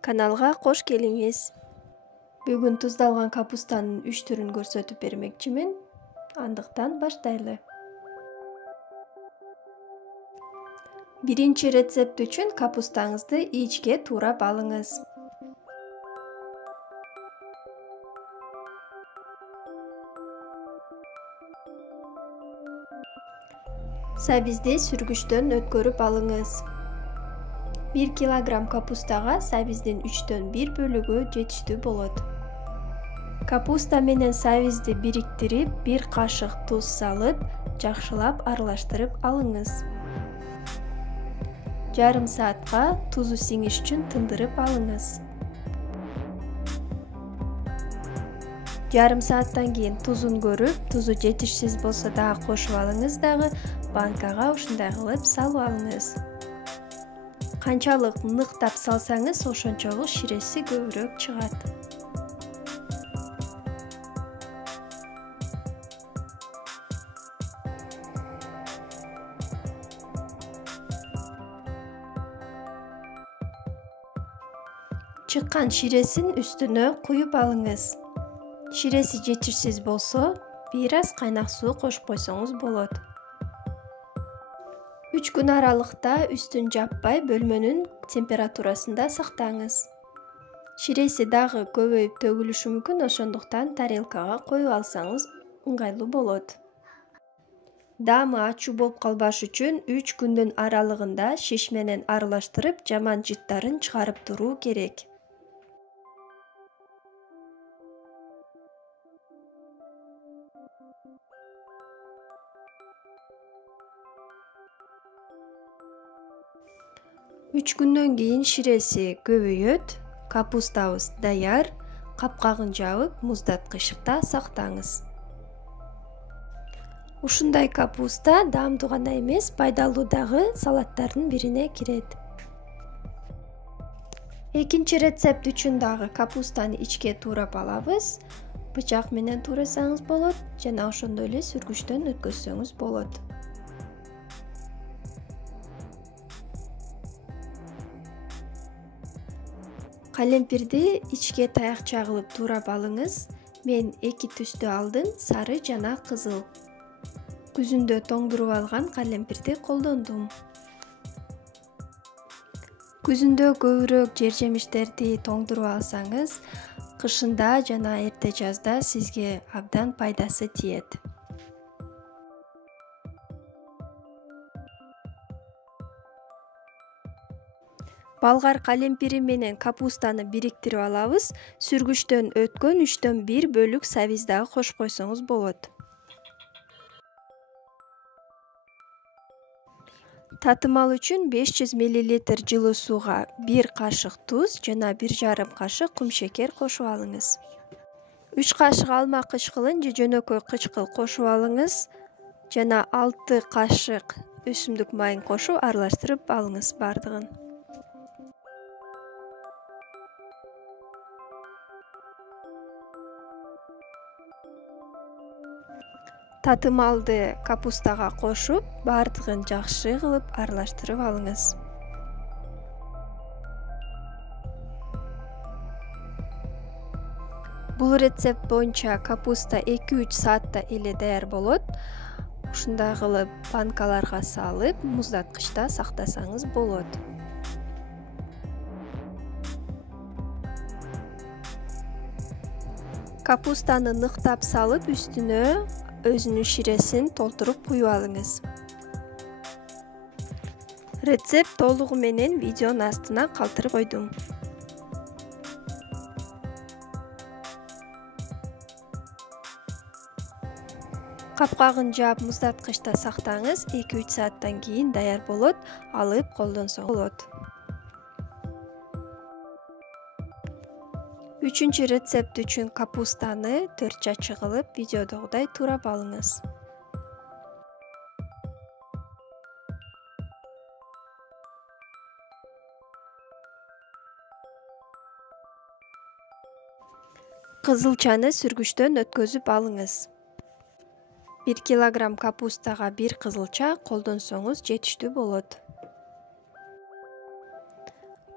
Каналга кош келиңиз. Бүгүн туздалган капустанын 3 түрүн көрсөтүп бермекчимин. Андыктан баштайлы. Биринчи рецепт үчүн капустаңызды ичке туурап алыңыз. Сабизди сүргүчтөн өткөрүп алыңыз. 1 килограмм капустага сабиздин 3/1 бөлүгү жетиштүү болот. Капуста менен сабизди бириктирип, 1 кашык туз салып, жакшылап аралаштырып алыңыз. Жарым саатка тузу сиңиш үчүн тындырып алыңыз. Жарым сааттан кийин тузун көрүп, тузу жетишсиз болсо дагы кошуп алыңыз дагы банкага ушундай кылып салып алыңыз. Канчалык ныктап салсаңыз, ошончолук ширеси көбүрөөк чыгат. Чыккан ширесин үстүнө куюп алыңыз. Ширеси жетишсиз болсо, бир аз кайнак суу кошуп койсоңуз болот. 3 күн аралыкта үстүн жаппай бөлмөнүн температурасында сактаңыз. Ширеси дагы көбөйүп төгүлүшү мүмкүн, ошондуктан тарелкага коюп алсаңыз ыңгайлуу болот. Даамы ачуу болуп калбаш үчүн 3 күндүн аралыгында шиш менен аралаштырып, жаман жыттарын чыгарып туруу керек. Үч күндөн кийин ширеси көбөйөт, капустабыз даяр. Капкагын жабып, муздаткычта сактаңыз. Ушундай капуста даамдуу гана эмес, пайдалуу дагы салаттардын бирине кирет. Экинчи рецепт үчүн дагы капустаны ичке туурап алабыз. Бычак менен туурасаңыз болот, жана ошондой эле сүргүчтөн өткөзсөңүз болот. Калемпирди ичке таякча кылып туурап алыңыз. Мен 2 түстү алдым, сары жана кызыл. Күзүндө тоңдуруп алган калемпирди колдондум. Күзүндө көбүрөөк жер жемиштерди тоңдуруп алсаңыз, кышында жана эрте жазда сизге абдан пайдасы тиет. Балгар калемпири менен капустаны бириктирип алабыз. Сүргүчтөн өткөн 3/1 бөлүк сабиз дагы кошуп койсоңуз болот. Татымал үчүн 500 мл жылуу сууга 1 кашык туз жана 1,5 кашык кумшекер кошуп алыңыз. 3 кашык алма кычкылын же жөнөкөй кычкыл кошуп алыңыз жана 6 кашык өсүмдүк майын кошуп аралаштырып алыңыз бардыгын. Татымалды капустага кошуп, бардыгын жакшы кылып аралаштырып алыңыз. Бул рецепт боюнча капуста 2-3 саатта эле даяр болот. Ушундай кылып банкаларга салып, муздаткычта сактасаңыз болот. Капустаны ныктап салып, үстүнө өзүнүн ширесин толтуруп куюп алыңыз. Рецепт толугу менен видеонун астына калтырып койдум. Капкагын жаап, муздаткычта сактаңыз. 2-3 сааттан кийин даяр болот, алып колдонсоңуз болот. Үчүнчү рецепт үчүн капустаны 4 чачы кылып, видеодогудай туурап алыңыз. Кызылчаны сүргүчтөн өткөзүп алыңыз. 1 килограмм капустага 1 кызылча колдонсоңуз жетиштүү болот.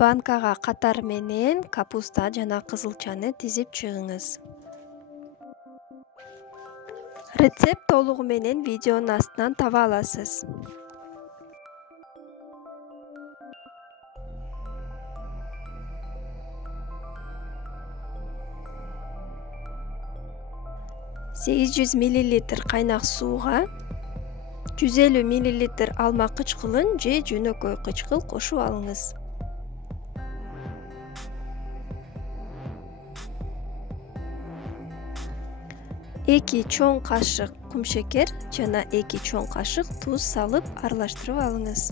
банкага катар менен капуста жана кызылчаны тизип чыгыңыз. Рецепт толугу менен видеонун астынан таба аласыз. $800 мл кайнак сууга 150 мл алма кычкылын же жөнөкөй кычкыл кошуп алыңыз. Эки чоң кашык кумшекер жана 2 чоң кашык туз салып аралаштырып алыңыз.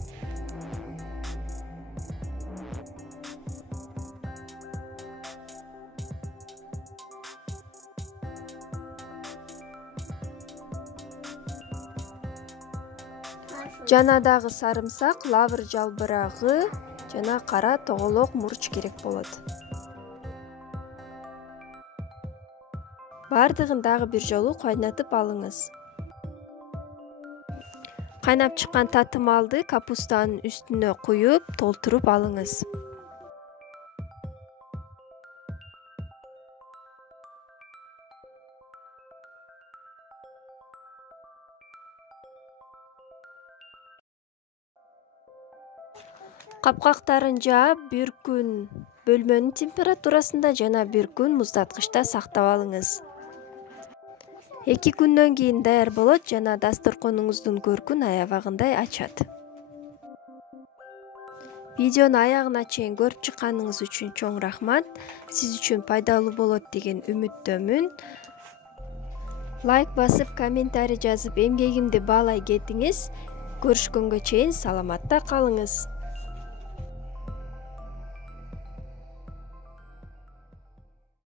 Жана дагы сарымсак, лавр жалбырагы жана кара тоголок мурч керек болот. Бардыгын дагы бир жолу кайнатып алыңыз. Кайнап чыккан татымалды капустанын үстүнө куюп, толтуруп алыңыз. Капкактарын жаап, бир күн бөлмөнүн температурасында жана бир күн муздаткычта сактап алыңыз. 2 күндөн кийин даяр болот жана дасторконуңуздун көркүн аябагындай ачат. Видеону аягына чейин көрүп чыкканыңыз үчүн чоң рахмат. Сиз үчүн пайдалуу болот деген үмүттөмүн. Лайк басып, комментарий жазып эмгегимди баалай кетиңиз. Көрүшкөнгө чейин саламатта калыңыз.